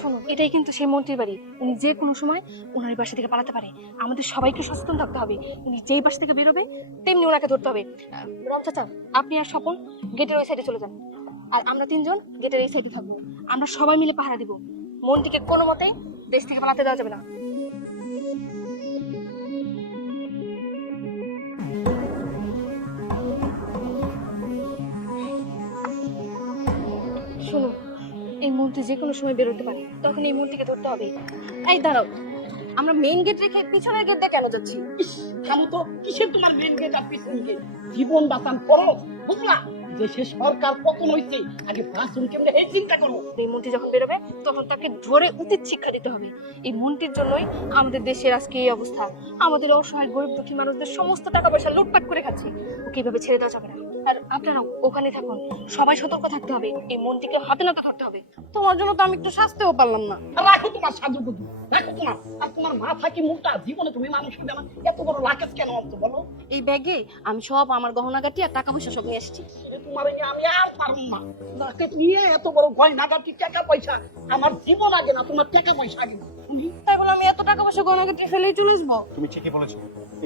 শোনো, এটাই কিন্তু সেই মন্ত্রীর বাড়ি। উনি যে কোনো সময় ওনার বাসা থেকে পালাতে পারে। আমাদের সবাইকে সচেতন থাকতে হবে। উনি যেই বাসা থেকে বেরোবে, তেমনি ওনাকে ধরতে হবে। রম চাচা, আপনি আর স্বপন গেটের ওই সাইডে চলে যান। আর আমরা তিনজন গেটের এই সাইডে থাকব। আমরা সবাই মিলে পাহারা দিব। মন্ত্রীকে কোনো মতে দেশ থেকে পালাতে দেওয়া যাবে না। এই মন্ত্রী যে কোনো সময় বেরোতে পারে। তখন এই মূর্তিকে ধরতে হবে। এই দাঁড়াও। আমরা মেইন গেট রেখে পিছনের গেট দিয়ে কেন যাচ্ছি? থামো তো কিসের তোমার মেন গেট আর পিছন গেট জীবন বাঁচান করো বুঝলা? দেশে সরকার পতন হইছে আগে বাঁচুন কেমনে? এই চিন্তা করো। এই মন্ত্রী যখন বেরোবে তখন তাকে ধরে উচিত শিক্ষা দিতে হবে। এই মন্ত্রীর জন্যই আমাদের দেশের আজকে এই অবস্থা। আমাদের অসহায় গরিব দুঃখী মানুষদের সমস্ত টাকা পয়সা লুটপাট করে খাচ্ছে। ওকে এভাবে ছেড়ে দেওয়া যাবে না। আর আপনারা ওখানে থাকুন। সবাই সতর্ক থাকতে হবে। এই মন্ত্রীকে হাতে নাতে ধরতে হবে। তোমার জন্য তো আমি একটু সাজতেও পারলাম না। রাখো তোমার সাজুগুজু রাখো তোমার। আর তোমার মাথা কি মোটা? জীবনে তুমি মানুষ হবে না এত বড় লাকেজ কেন আনতো বলো? এই ব্যাগে আমি সব আমার গহনা গাটি আর টাকা পয়সা সব নিয়ে এসেছি তোমার নিয়ে আমি আর পারব না। লাকেজ নিয়ে এত বড় গয়না গাটি টাকা পয়সা। আমার জীবন আগে না তোমার টাকা পয়সা আগে না। তুমি তাই বলে আমি এত টাকা পয়সা গহনা গাটি ফেলেই চলে আসব। তুমি ঠিকই বলেছ।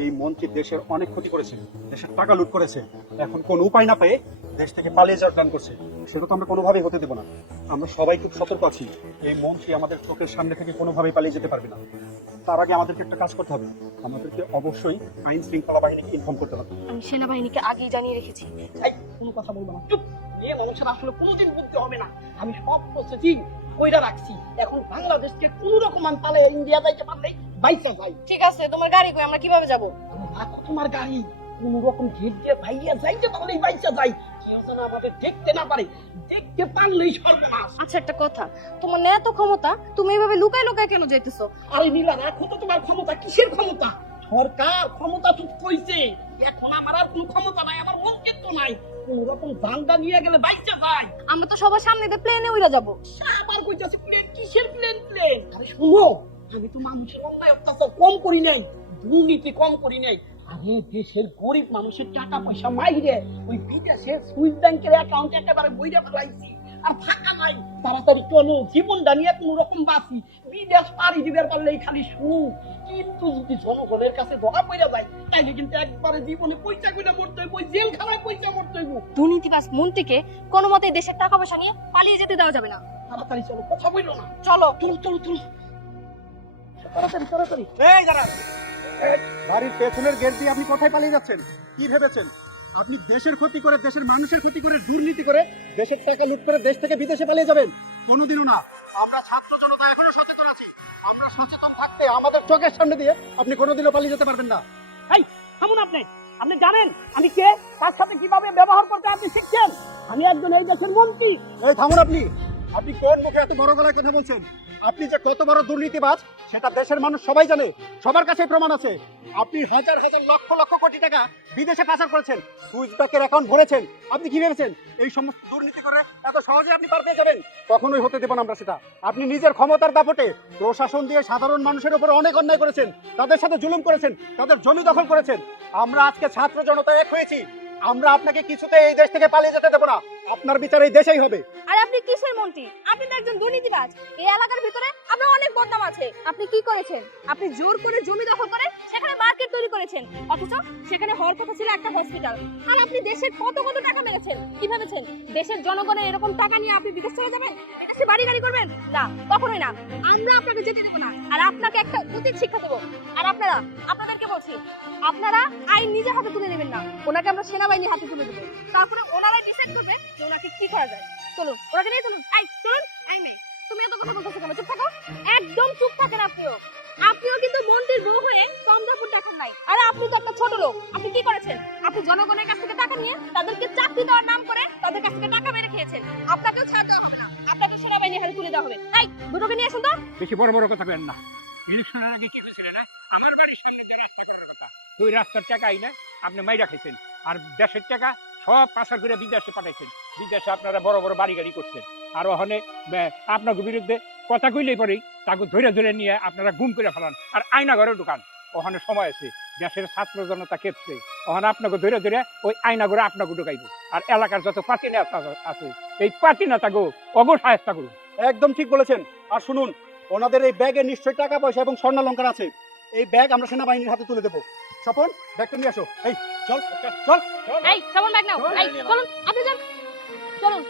এই মন্ত্রী দেশের অনেক ক্ষতি করেছে দেশের টাকা লুট করেছে। এখন কোন উপায় না পেয়ে দেশ থেকে পালিয়ে যাওয়ার প্ল্যান করছে। সেটা তো আমরা কোনোভাবেই হতে দেবো না। আমরা সবাই খুব সতর্ক আছি। এই মন্ত্রী আমাদের চোখের সামনে থেকে কোনোভাবেই পালিয়ে যেতে পারবে না। তার আগে আমাদেরকে একটা কাজ করতে হবে। আমাদেরকে অবশ্যই আইন শৃঙ্খলা বাহিনীকে ইনফর্ম করতে হবে। আমি সেনাবাহিনীকে আগেই জানিয়ে রেখেছি। কোনো কথা বলব না। চুপ! এ মানুষের আসলে কোনোদিন বুঝতে হবে না। আমি সব প্রসেসিং কইরা রাখছি। এখন বাংলাদেশকে কোন রকম পালে ইন্ডিয়া যাইতে পারলে বাইসা যাই। ঠিক আছে তোমার গাড়ি কই? আমরা কীভাবে যাব? তোমার গাড়ি। কোন রকম গেট দিয়ে ভাইয়া যাইতে পারলেই বাইসা যাই। কেউ যেন আমাদের দেখতে না পারে। দেখতে পারলেই সর্বনাশ। আচ্ছা একটা কথা। তোমার না এত ক্ষমতা তুমি এভাবে লুকায় লুকায় কেন যাইতেছো? আরে নীলা রাখো তো তোমার ক্ষমতা। কিসের ক্ষমতা? সরকার ক্ষমতা চুপ কইছে। এখন আমার আর কোনো ক্ষমতা নাই আমার নাই। কোন রকম দাঙ্গা নিয়ে গেলে বাইসা যায় আমরা তো সবার সামনে দিয়ে প্লেনে উড়া যাব। আবার কইতাছে প্লেন কিসের প্লেন প্লেন আরে শুনো আমি তো মানুষের অন্যায় অত্যাচার কম করি নাই দুর্নীতি কম করি নাই। আরে দেশের গরিব মানুষের টাকা পয়সা মাইরে ওই বিদেশে সুইস ব্যাংকের অ্যাকাউন্ট একেবারে বইরে ফেলাইছি আর ফাঁকা নাই। তাড়াতাড়ি চলো জীবনটা নিয়ে কোন রকম বাঁচি। বিদেশ পাড়ি দিবার পারলেই খালি কিন্তু যদি জনগণের কাছে ধরা পড়া যায় তাইলে কিন্তু একবারে জীবনে পয়সা কইরা মরতে হইব জেলখানায় পয়সা মরতে হইব। দুর্নীতিবাজ মন্ত্রীকে কোনো মতে দেশের টাকা পয়সা নিয়ে পালিয়ে যেতে দেওয়া যাবে না। তাড়াতাড়ি চলো কথা বলল না। চলো। চলো চলো চলো। তাড়াতাড়ি তাড়াতাড়ি। এই দাঁড়ান। বাড়ির পেছনের গেট দিয়ে আপনি কোথায় পালিয়ে যাচ্ছেন? কি ভেবেছেন? আপনি দেশের ক্ষতি করে দেশের মানুষের ক্ষতি করে দুর্নীতি করে দেশের টাকা লুট করে দেশ থেকে বিদেশে পালিয়ে যাবেন? কোনোদিনও না। আমরা ছাত্র জনতা এখনও সচেতন আছি। আমরা সচেতন থাকতে আমাদের চোখের সামনে দিয়ে আপনি কোনোদিনও পালিয়ে যেতে পারবেন না। এই থামুন আপনি। আপনি জানেন আমি কে তার সাথে কীভাবে ব্যবহার করতে আপনি শিখছেন। আমি একজন এই দেশের মন্ত্রী। এই থামুন আপনি। আপনি কোন মুখে এত বড় গলায় কথা বলছেন? আপনি যে কত বড় দুর্নীতিবাজ, সেটা দেশের মানুষ সবাই জানে। সবার কাছে প্রমাণ আছে। আপনি হাজার হাজার লক্ষ লক্ষ কোটি টাকা বিদেশে পাচার করেছেন, সুইচ ব্যাংকের অ্যাকাউন্ট ভরেছেন। আপনি কি ভেবেছেন? এই সমস্ত দুর্নীতি করে এত সহজে আপনি পার পেয়ে যাবেন? কখনোই হতে দেব না আমরা সেটা। আপনি নিজের ক্ষমতার দাপটে প্রশাসন দিয়ে সাধারণ মানুষের উপর অনেক অন্যায় করেছেন, তাদের সাথে জুলুম করেছেন, তাদের জমি দখল করেছেন। আমরা আজকে ছাত্র জনতা এক হয়েছি। আমরা আপনাকে কিছুতে এই দেশ থেকে পালিয়ে যেতে দেবো না। আপনার বিচার এই দেশেই হবে। আর আপনি কিসের মন্ত্রী? আপনি তো একজন দুর্নীতিবাজ। এই এলাকার ভিতরে আপনার অনেক বদনাম আছে। আপনি কি করেছেন? আপনি জোর করে জমি দখল করে সেখানে মার্কেট তৈরি করেছেন। অথচ সেখানে হওয়ার কথা ছিল একটা হসপিটাল আর আপনি দেশের কত কত টাকা মেরেছেন? কি ভেবেছেন? দেশের জনগণের এরকম টাকা নিয়ে আপনি বিদেশ চলে যাবেন? বিদেশে বাড়ি গাড়ি করবেন? না, কখনোই না। আমরা আপনাকে যেতে দেবো না। আর আপনাকে একটা উচিত শিক্ষা দেবো। আর আপনারা, আপনাদেরকে বলছি, আপনারা আইন নিজে হাতে তুলে নেবেন না। ওনাকে আমরা সেনাবাহিনীর হাতে তুলে দেবো। তারপরে ওনারাই ডিসাইড করবে যে ওনাকে কি করা যায়। চলুন, ওনাকে নিয়ে চলুন। আই চলুন। আই তুমি এত কথা বলতেছো কেন? চুপ থাকো। একদম চুপ থাকেন আপনিও। আপনিও কিন্তু বউ হয়ে নাই। আরে আপনি তো একটা ছোট লোক। আপনি কি করেছেন? আপনি জনগণের কাছ থেকে টাকা নিয়ে তাদেরকে চাকরি দেওয়ার নাম করে তাদের কাছ থেকে টাকা মেরে খেয়েছেন। আপনাকেও ছাড় দেওয়া হবে না। আপনাকে হাতে তুলে দেওয়া হবে। দুটোকে নিয়ে আসুন তো। বেশি বড় বড় কথা কেন না। ইলেকশনের আগে কি হয়েছিল না? আমার বাড়ির সামনে দিয়ে রাস্তা করার কথা, ওই রাস্তার না আপনি মাইরা খাইছেন। আর দেশের টাকা সব পাচার করে বিদেশে পাঠাইছেন। বিদেশে আপনারা বড় বড় বাড়ি গাড়ি করছেন। আর ওখানে আহ, আপনাকে বিরুদ্ধে কথা কইলেই পরেই তাকে ধরে ধরে নিয়ে আপনারা গুম করে ফেলান। আর আয়না ঘরে ঢুকান ওখানে সময় আছে। দেশের ছাত্র জনতা ক্ষেত্রে ওখানে আপনাকে ধরে ধরে ওই আয়না ঘরে আপনাকে ঢুকাইব। আর এলাকার যত পাতি নেতা আছে এই পাতি নেতাকে অগো সাহেস্তা করুন। একদম ঠিক বলেছেন। আর শুনুন ওনাদের এই ব্যাগে নিশ্চয়ই টাকা পয়সা এবং স্বর্ণালঙ্কার আছে। এই ব্যাগ আমরা সেনাবাহিনীর হাতে তুলে দেবো। স্বপন ব্যাগটা নিয়ে আসো। এই চল চল এই স্বপন ব্যাগ নাও। এই চলুন আপনি যান। চলুন।